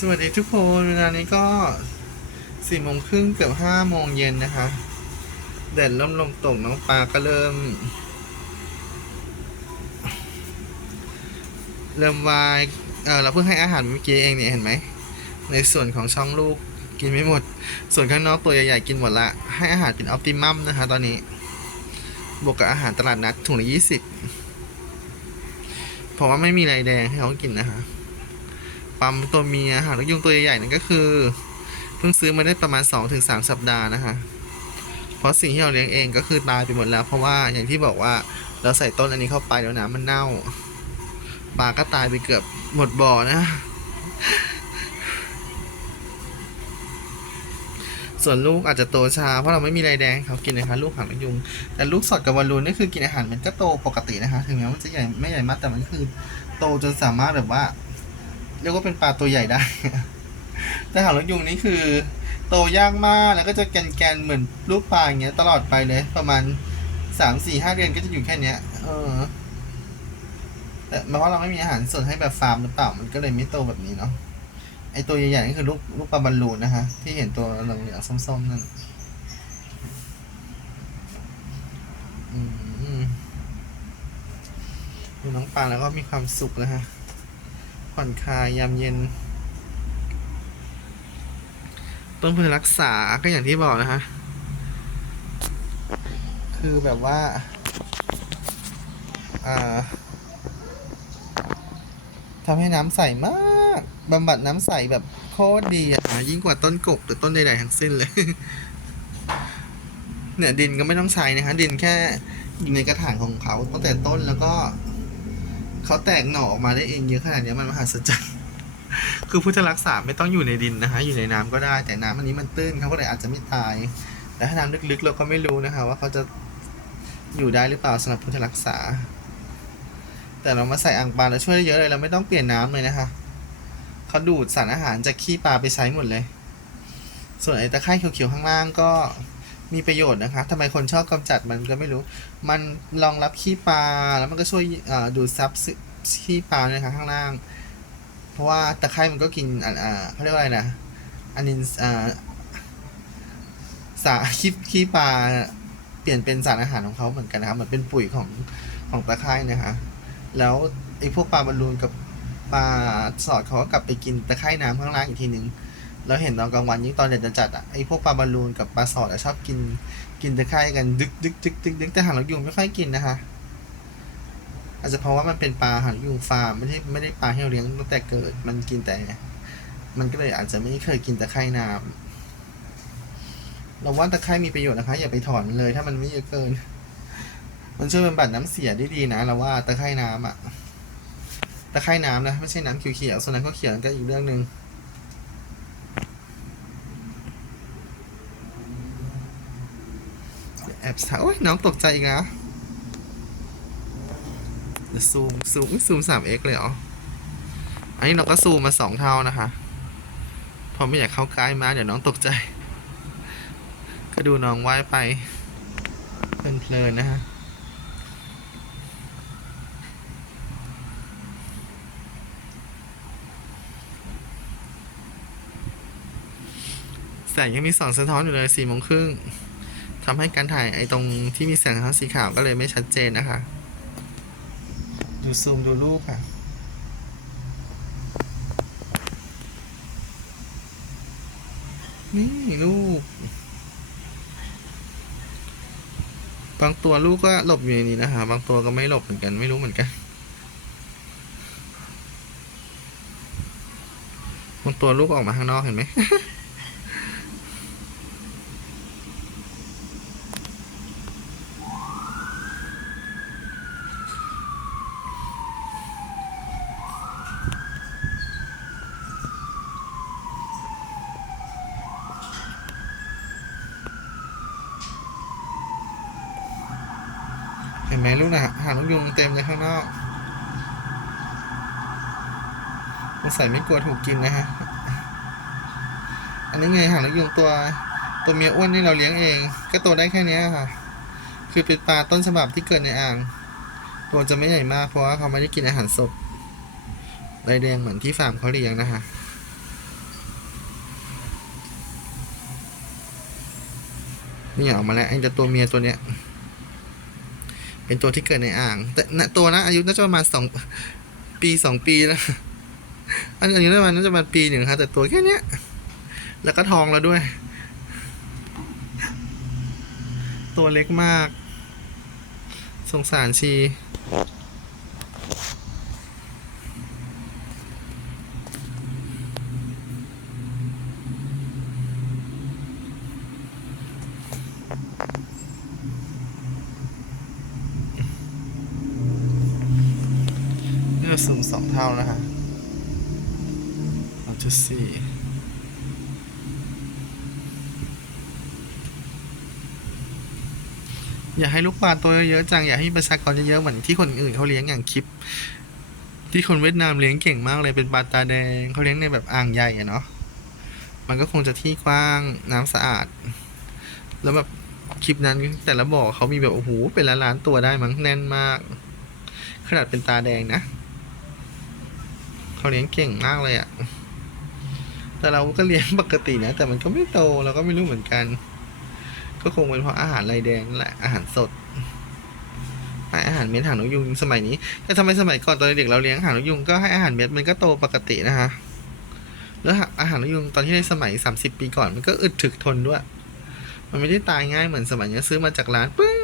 สวัสดีทุกคนเวลานี้ก็สี่โมงครึ่งเกือบห้าโมงเย็นนะคะแดดเริ่มลมตกน้องปลาก็เริ่ม เริ่มวายเออเราเพิ่งให้อาหารเมื่อกี้เองเนี่ยเห็นไหม ในส่วนของช่องลูกกินไม่หมด ส่วนข้างนอกตัวใหญ่ๆกินหมดละ ให้อาหารเป็นออปติมัมนะคะตอนนี้ บวกกับอาหารตลาดนัดถุงละยี่สิบเพราะว่าไม่มีไรแดงให้เขากินนะคะ ปั๊มตัวเมียหางนกยุงตัวใหญ่ๆนั่นก็คือ เพิ่งซื้อมาได้ประมาณ 2-3 สัปดาห์นะคะ เพราะสิ่งที่เราเลี้ยงเองก็คือตายไปหมดแล้ว เพราะว่าอย่างที่บอกว่าเราใส่ต้นอันนี้เข้าไปแล้วน้ำมันเน่าปลาก็ตายไปเกือบหมดบ่อนะ ส่วนลูกอาจจะโตช้าเพราะเราไม่มีไรแดงเขากินนะคะ ลูกหางนกยุง แต่ลูกสอดกับบอลลูนนี่คือกินอาหารมันก็โตปกตินะคะ ถึงแม้ว่าจะใหญ่ไม่ใหญ่มากแต่มันคือ โตจนสามารถแบบว่า รียกว่าเป็นปลาตัวใหญ่ได้ แต่หางนกยุงนี่คือ โตยากมากแล้วก็จะแกนๆเหมือนลูกปลาอย่างเงี้ยตลอดไปเลย ประมาณสามสี่ห้าเดือนก็จะอยู่แค่เนี้ย เออ แต่เพราะเราไม่มีอาหารสดให้แบบฟาร์มหรือเปล่ามันก็เลยไม่โตแบบนี้เนาะไอตัวใหญ่ๆนี่คือลูกลูกปลาบอลลูนนะคะที่เห็นตัวเหลืองๆส้มๆนั่นดูน้องปลาแล้วก็มีความสุขนะฮะ ผ่อนคลายยามเย็น ต้นพืชรักษาก็อย่างที่บอกนะฮะ คือแบบว่า อ่าทำให้น้ำใสมากบำบัดน้ำใสแบบโคตรดีอะยิ่งกว่าต้นกบหรือต้นใดๆทั้งสิ้นเลย เนี่ยดินก็ไม่ต้องใช้นะฮะดินแค่อยู่ในกระถางของเขาตั้งแต่ต้นแล้วก็ เขาแตกหน่อออกมาได้เองเยอะขนาดนี้มันมหัศจรรย์ คือพุทธรักษาไม่ต้องอยู่ในดินนะฮะอยู่ในน้ำก็ได้ แต่น้ำอันนี้มันตื้นเขาก็เลยอาจจะไม่ตาย แต่ถ้าน้ำลึกๆเราก็ไม่รู้นะคะ ว่าเขาจะอยู่ได้หรือเปล่าสำหรับพุทธรักษา แต่เรามาใส่อ่างปลาแล้วช่วยได้เยอะเลยเราไม่ต้องเปลี่ยนน้ำเลยนะคะเขาดูดสารอาหารจากขี้ปลาไปใช้หมดเลย ส่วนไอ้ตะไคร่เขียวๆข้างล่างก็ มีประโยชน์นะคะทำไมคนชอบกำจัดมันก็ไม่รู้ มันรองรับขี้ปลาแล้วมันก็ช่วยดูดซับขี้ปลาเนี่ยนะคะข้างล่าง เพราะว่าตะไคร่มันก็กินอ่าเขาเรียกว่าอะไรนะอันนินอ่าสารขี้ขี้ปลาเปลี่ยนเป็นสารอาหารของเขาเหมือนกันนะครับเหมือนเป็นปุ๋ยของของตะไคร่นะคะแล้วไอ้พวกปลาบอลลูนกับปลาสอดเขาก็กลับไปกินตะไคร่น้ำข้างล่างอีกทีหนึ่ง แล้วเห็นตอนกลางวันยิ่งตอนเด็ดจัดอะไอ้พวกปลาบอลลูนกับปลาสอดอะชอบกินกินตะไคร่กันดึกดึกดึกดึกดึกแต่หางนกยุงไม่ค่อยกินนะคะ อาจจะเพราะว่ามันเป็นปลาหางนกยุงฟาร์มไม่ได้ไม่ได้ปลาที่เราเลี้ยงตั้งแต่เกิดมันกินแต่ มันก็เลยอาจจะไม่เคยกินตะไคร่น้ำเราว่าตะไคร่มีประโยชน์นะคะ อย่าไปถอนมันเลยถ้ามันไม่เยอะเกิน มันช่วยบำบัดน้ำเสียได้ดีนะเราว่าตะไคร่น้ำอะตะไคร่น้ำนะไม่ใช่น้ำเขียวๆส่วนนั้นก็เขียวนั่นก็อีกเรื่องหนึ่ง บสาวโอ้ยน้องตกใจอีกแล้วซูมซูมซูมสามเอ็กเลยเหรอ อันนี้เราก็ซูมมาสองเท่านะคะพราะไม่อยากเข้าใกล้มาเดี๋ยวน้องตกใจ ก็ดูน้องว่ายไป เพลินๆนะฮะแสงยังมีสองสะท้อนอยู่เลยสี่โมงครึ่ง ทำให้การถ่ายไอ้ตรงที่มีแสงสะท้อนสีขาวก็เลยไม่ชัดเจนนะคะ ดูซูมดูรูปค่ะ นี่ลูกบางตัวลูกก็หลบอยู่ในนี้นะคะ บางตัวก็ไม่หลบเหมือนกัน ไม่รู้เหมือนกันบางตัวลูกออกมาข้างนอกเห็นไหม มลูกนะหางนกยุงเต็มเลยข้างนอกสงส่ไม่กลัวถูกกินนะฮะ อันนี้ไงหางนกยุงตัวตัวเมียอ้วนนี่เราเลี้ยงเอง ก็โตได้แค่นี้ค่ะ คือเป็นปลาต้นฉบับที่เกิดในอ่าง ตัวจะไม่ใหญ่มากเพราะว่าเขาไม่ได้กินอาหารสดใบแดงเหมือนที่ฟาร์มเขาเลี้ยงนะคะนี่ออกมาแล้วไอ้ตัวเมียตัวเนี้ย เป็นตัวที่เกิดในอ่าง แต่ตัวนะอายุน่าจะประมาณสองปีสองปีแล้วอันอายุน่าจะประมาณน่าจะประมาณปีหนึ่งครับแต่ตัวแค่เนี้ย แล้วก็ทองแล้วด้วย ตัวเล็กมาก สงสารชี นี่เราซูมสองเท่าแล้วฮะเราจะสี่อยากให้ลูกปลาตัวเยอะๆจัง อยากให้ประชากรเยอะๆเหมือนที่คนอื่นเขาเลี้ยงอย่างคลิป ที่คนเวียดนามเลี้ยงเก่งมากเลยเป็นปลาตาแดงเขาเลี้ยงในแบบอ่างใหญ่อะเนาะมันก็คงจะที่กว้างน้ำสะอาด แล้วแบบคลิปนั้นแต่ละบ่อเขามีแบบโอ้โหเป็นล้านล้านๆตัวได้มั้งแน่นมาก ขนาดเป็นตาแดงนะ เขาเลี้ยงเก่งมากเลยอะแต่เราก็เลี้ยงปกตินะ แต่มันก็ไม่โตเราก็ไม่รู้เหมือนกัน ก็คงเป็นเพราะอาหารลายแดงนั่นแหละ อาหารสดให้อาหารเม็ดหางนกยุงสมัยนี้ แต่ทำไมสมัยก่อนตอนเด็กเราเลี้ยงหางนกยุงก็ให้อาหารเม็ดมันก็โตปกตินะฮะแล้วอาหารนกยุงตอนที่ในสมัยสามสิบปีก่อนมันก็อึดถึกทนด้วย มันไม่ได้ตายง่ายเหมือนสมัยนี้ซื้อมาจากร้านปึ้ง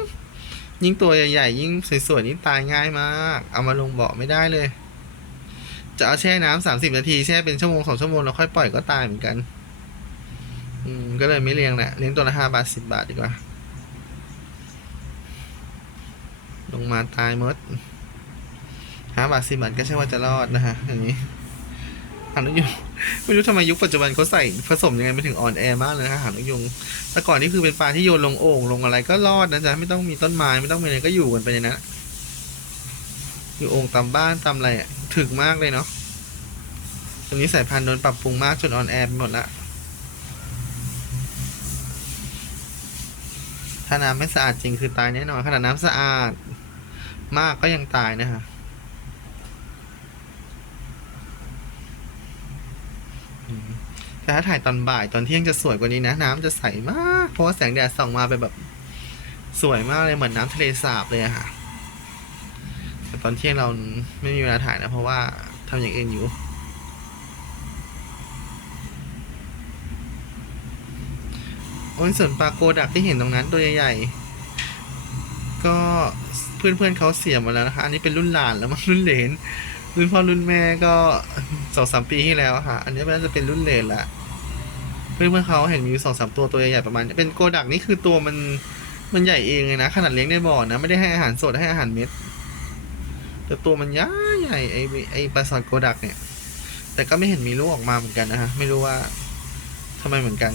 ยิ่งตัวใหญ่ๆยิ่งสวยๆนี่ตายง่ายมาก เอามาลงเบ่อไม่ได้เลย จะเอาแช่น้ำสามสิบนาทีแช่เป็นชั่วโมงสองชั่วโมงแล้วค่อยปล่อยก็ตายเหมือนกัน อืมก็เลยไม่เลี้ยงแหละเลี้ยงตัวละห้าบาทสิบบาทดีกว่า ลงมาตายมดห้าบาทสิบบาทก็ใช่ว่าจะรอดนะฮะอย่างนี้หางนกยุงไม่รู้ทำไมยุคปัจจุบันเขาใส่ผสมยังไงไปถึงอ่อนแอมากเลยนะหางนกยุงแต่ก่อนนี่คือเป็นปลาที่โยนลงโอ่งลงอะไรก็รอดนะจ๊ะไม่ต้องมีต้นไม้ไม่ต้องมีอะไรก็อยู่กันไปในนั้นอยู่โอ่งตามบ้านตามอะไรอะ ถึกมากเลยเนาะตอนนี้สายพันธุ์โดนปรับปรุงมากจนอ่อนแอไปหมดละถ้าน้ำไม่สะอาดจริงคือตายแน่นอนขนาดน้ำสะอาด มากก็ยังตายนะฮะแต่ถ้าถ่ายตอนบ่ายตอนเที่ยงจะสวยกว่านี้นะ น้ำจะใสมาก เพราะว่าแสงแดดส่องมาเป็นแบบ สวยมากเลยเหมือนน้ำทะเลสาบเลยอะค่ะ แต่ตอนเที่ยงเราไม่มีเวลาถ่ายนะ เพราะว่าทำอย่างอื่นอยู่ โอ้ยส่วนปลาโกดักที่เห็นตรงนั้นตัวใหญ่ๆ ก็เพื่อนๆเขาเสียหมดแล้วนะคะ อันนี้เป็นรุ่นหลานแล้วมั้งรุ่นเหลน รุ่นพ่อรุ่นแม่ก็สองสามปีที่แล้วค่ะ อันนี้น่าจะเป็นรุ่นเหลนละเพื่อนๆเขาเห็นมีสองสามตัวตัวใหญ่ๆประมาณเป็นโกดักนี่คือตัวมันมันใหญ่เองเลยนะ ขนาดเลี้ยงในบ่อนะ ไม่ได้ให้อาหารสดให้อาหารเม็ด แต่ตัวมันย้าใหญ่ไอไอปลาสอดโกดักเนี่ย แต่ก็ไม่เห็นมีลูกออกมาเหมือนกันนะฮะ ไม่รู้ว่าทำไมเหมือนกัน